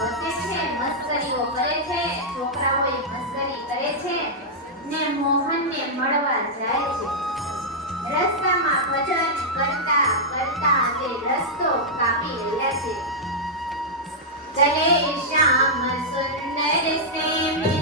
રોકે છે મસ્કરીઓ કરે છે, છોકરાઓએ મસ્કરી કરે છે ને મોહનને મળવા જાય છે. રસ્તામાં ભજન કરતા કરતા તે રસ્તો કાપી લે છે. ચલે શ્યામ સુંદર સે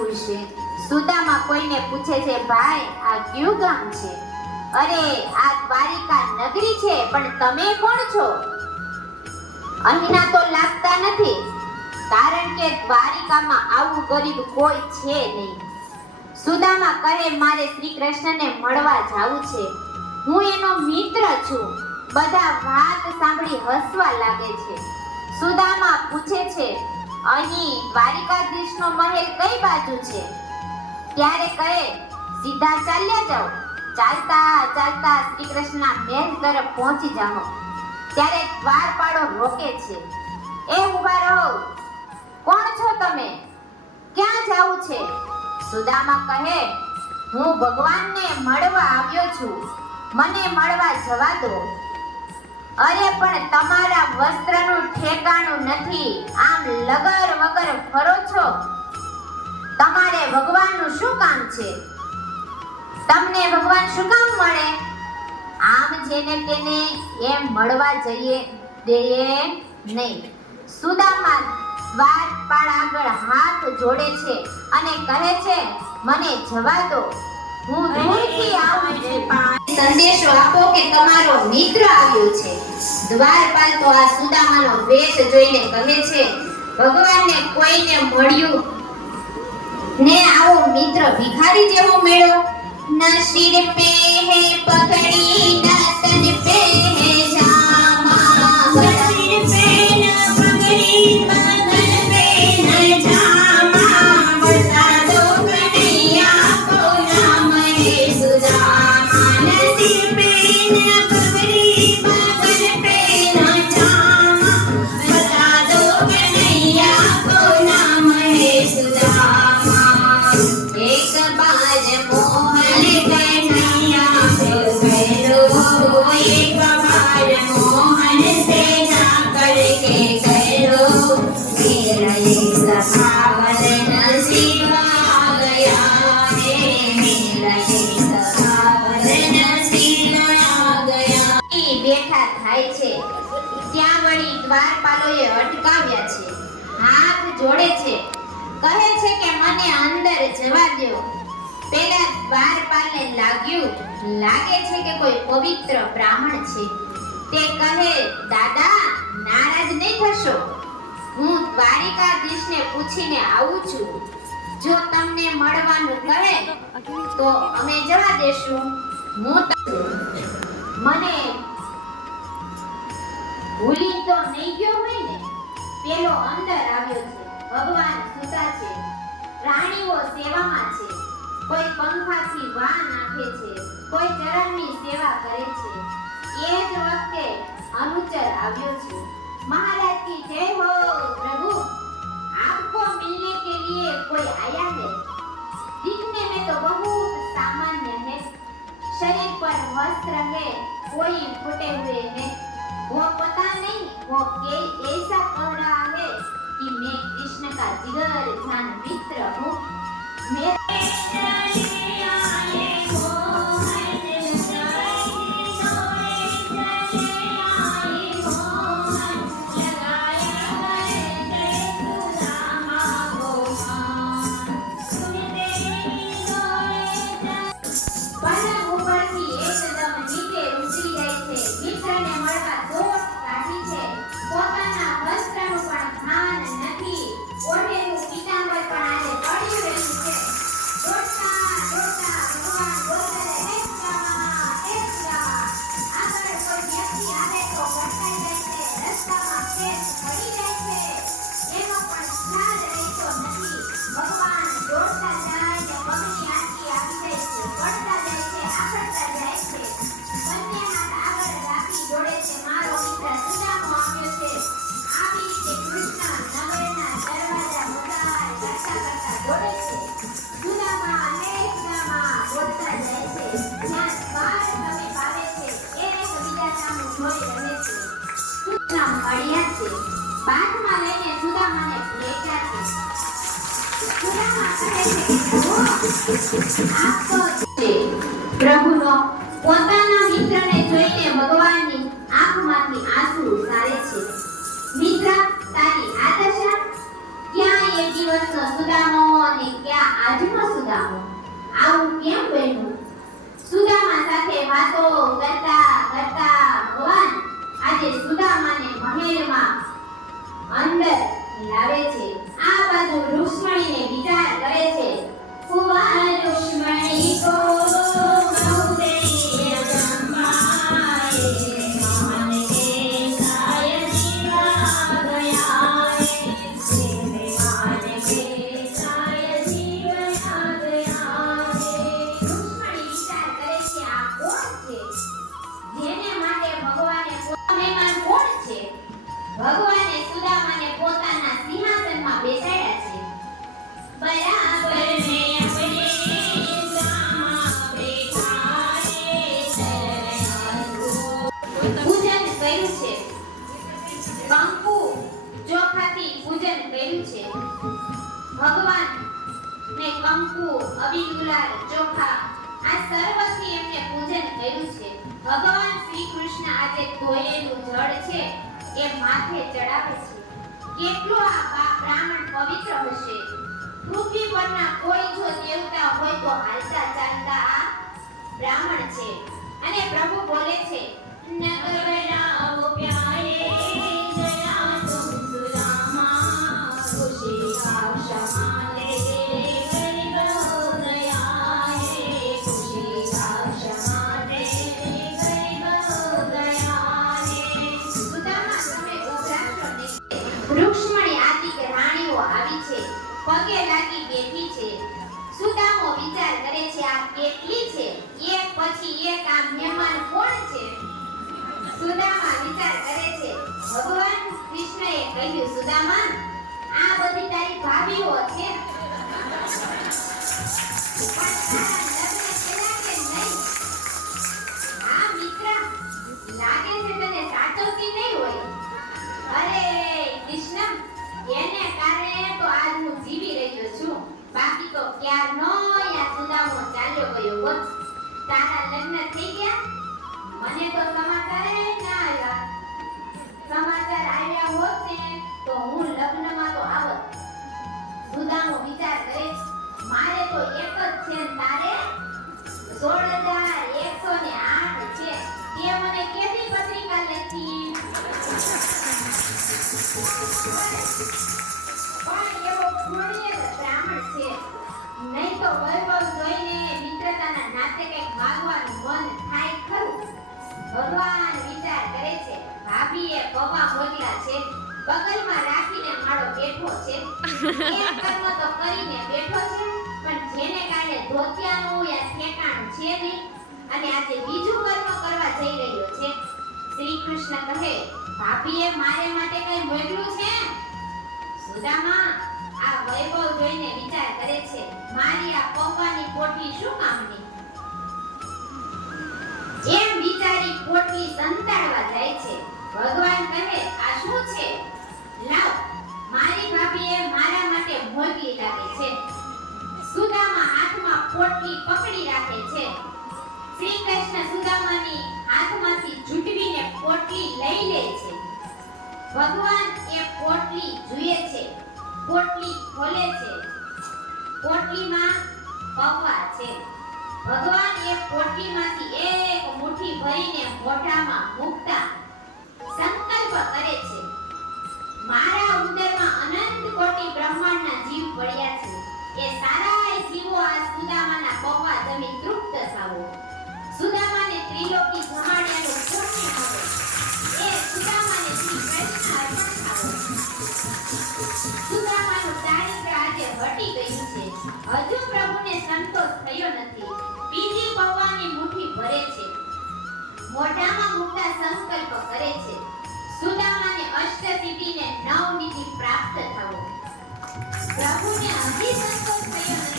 આવ્યું સુદામા કોઈને પૂછે છે, ભાઈ, આ કયું ગામ છે? અરે, આ દ્વારિકા નગરી છે, પણ તમે કોણ છો? અહીંના તો લાગતા નથી, કારણ કે દ્વારિકામાં આવું ગરીબ કોઈ છે નહીં. સુદામા કહે, મારે શ્રી કૃષ્ણને મળવા જાવું છે. હું એનો મિત્ર છું. બધા વાત સાંભળી હસવા લાગે છે. સુદામા પૂછે છે અહીં દ્વારિકાધીશનો મહેલ કઈ બાજુ છે? ત્યારે કહે, સીધા ચાલ્યા જાઓ. ચાલતા ચાલતા શ્રી કૃષ્ણના મહેલ તરફ પહોંચી જાઓ. ત્યારે દ્વારપાળો રોકે છે. એ ઊભા રહો. કોણ છો તમે? ક્યાં જાવું છે? સુદામા કહે, હું ભગવાનને મળવા આવ્યો છું. મને મળવા જવા દો. અરે પણ તમારા વસ્ત્રનું ઠેકાણું નથી. આમ લગર વગર ફરો છો? તમારે ભગવાનનું શું કામ છે? તમને ભગવાન શું કામ મળે? આમ જેને તેને એમ મળવા જઈએ દઈએ નહીં. સુદામા દ્વારપાળ આગળ હાથ જોડે છે અને કહે છે, મને જવા દો. હું દૂરથી આવું છું. સંદેશો આપો કે તમારો મિત્ર આવ્યો છે. દ્વારપાલ તો આ સુદામાનો વેશ જોઈને કહે છે, ભગવાનને કોઈને મળ્યું ને આવો મિત્ર ભિખારી જેવો મળ્યો ના શિર પે હે પકડી ના તન પે જવા દો પેલા દ્વારપાલને લાગ્યું. લાગે છે કે કોઈ પવિત્ર બ્રાહ્મણ છે. તે કહે, દાદા, નારાજ નહીં થશો. હું દ્વારિકાધીશને પૂછીને આવું છું. જો તમને મળવાનું કહે, તો અમે જવા દેશું. હું મને ભૂલી તો નહીં ગયો હોય ને? પેલો અંદર આવ્યો છે. ભગવાન સુતા છે. પ્રાણીઓ સેવામાં છે કોઈ પંખાથી વા નાખે છે કોઈ ચરણની સેવા કરે છે એ જ વખતે અનુચર આવ્યો છે महाराज की जय हो प्रभु आपको मिलने के लिए कोई आया है दिखने में तो बहुत सामान्य है शरीर पर वस्त्र है कोई फूटे हुए हैं वो पता नहीं वो के ऐसा कह रहा है પ્રભુનો પોતાના મિત્રને જોઈને ભગવાનની આંખમાંથી આંસુ સારે છે. મિત્ર, તારી આ ક્યાં એ દિવસનો સુદામો અને ક્યાં આજનો સુદામો? આવું કેમ બન્યું? સુદામા સાથે વાતો કરતા કરતા ભગવાન આજે સુદામાને મહેલમાં અંદર લાવે છે. આ બાજુ માથે ચડાવે છે કેટલો આ બ્રાહ્મણ પવિત્ર હશે? પૃથ્વી પરના કોઈ જો દેવતા હોય તો હાલતા ચાલતા આ બ્રાહ્મણ છે. અને પ્રભુ બોલે છે પગે લાગી બેઠી છે. સુદામો વિચાર કરે છે, આ કેટલી છે? એક પછી એક આ મહેમાન કોણ છે? સુદામા વિચાર કરે છે, ભગવાન કૃષ્ણએ કહ્યું, સુદામા, આ બધી તારી ભાભીઓ છે? લાગે છે તને સાચવતી નહીં હોય? અરે, કૃષ્ણ, એને આજ હું જીવી રહ્યો છું. બાકી તો ક્યારનો યા સુદામો ચાલ્યો ગયો હોત તારા લગ્ન થઈ ગયા? મને તો સમાચાર ના આવ્યા. સમાચાર આવ્યા હોત ને તો હું લગ્નમાં તો આવત. સુદામો વિચાર કરે મારે તો એક જ છે તારે. સોળ હજાર એકસો ને આઠ છે. તે મને કેવી પત્રિકા લખી? પણ જેને કારણે ધોતિયાનું યા છે નહીં અને આજે બીજું કર્મ કરવા જઈ રહ્યો છે શ્રી કૃષ્ણ કહે, ભાભીએ મારે માટે કઈ મોકલું છે? સુદામા આ વૈભવ જોઈને વિચાર કરે છે, મારી આ પૌવાની કોઠી શું કામની? એમ વિચારી કોઠી સંતાડવા જાય છે, ભગવાન કહે આ શું છે? લાવ, મારી ભાભીએ મારા માટે મોકલી લાગે છે. સુદામા હાથમાં કોઠી પકડી રાખે છે. શ્રી કૃષ્ણ સુદામાની હાથમાંથી ઝૂંટવીને પોટલી લઈ લે છે. ભગવાન એ પોટલી જુએ છે. પોટલી ખોલે છે. પોટલીમાં પૌવા છે. ભગવાન એ પોટલીમાંથી એક મુઠ્ઠી ભરીને મોઢામાં મૂકતા સંકલ્પ કરે છે. મારા ઉદરમાં અનંત કોટી બ્રહ્માંડના જીવ પડ્યા છે. એ સારા જીવો આ સુદામાના પૌવા હટી ગયું છે. હજુ પ્રભુને સંતોષ થયો નથી. બીજી પૌવાની મુઠ્ઠી ભરે છે. મોઢામાં મોટા સંકલ્પ કરે છે. સુદામાને અષ્ટસિદ્ધિને નવનિધિ પ્રાપ્ત થવો. પ્રભુને હજી સંતોષ થયો નથી.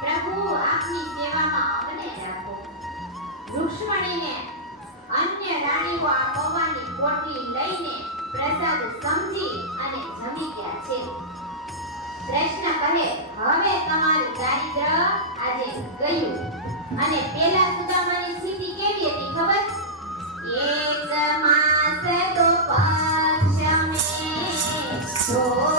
પ્રભુ આપની સેવામાં અમને રાખો. અન્ય રાણીઓ આ લઈને પ્રસાદ સમજી અને જમી ગયા છે. કૃષ્ણ કહે, હવે તમારું દારિદ્ર આજે ગયું. અને પેલા સુદામાની સ્થિતિ કેવી હતી ખબર? એક માસ તો પક્ષ મેં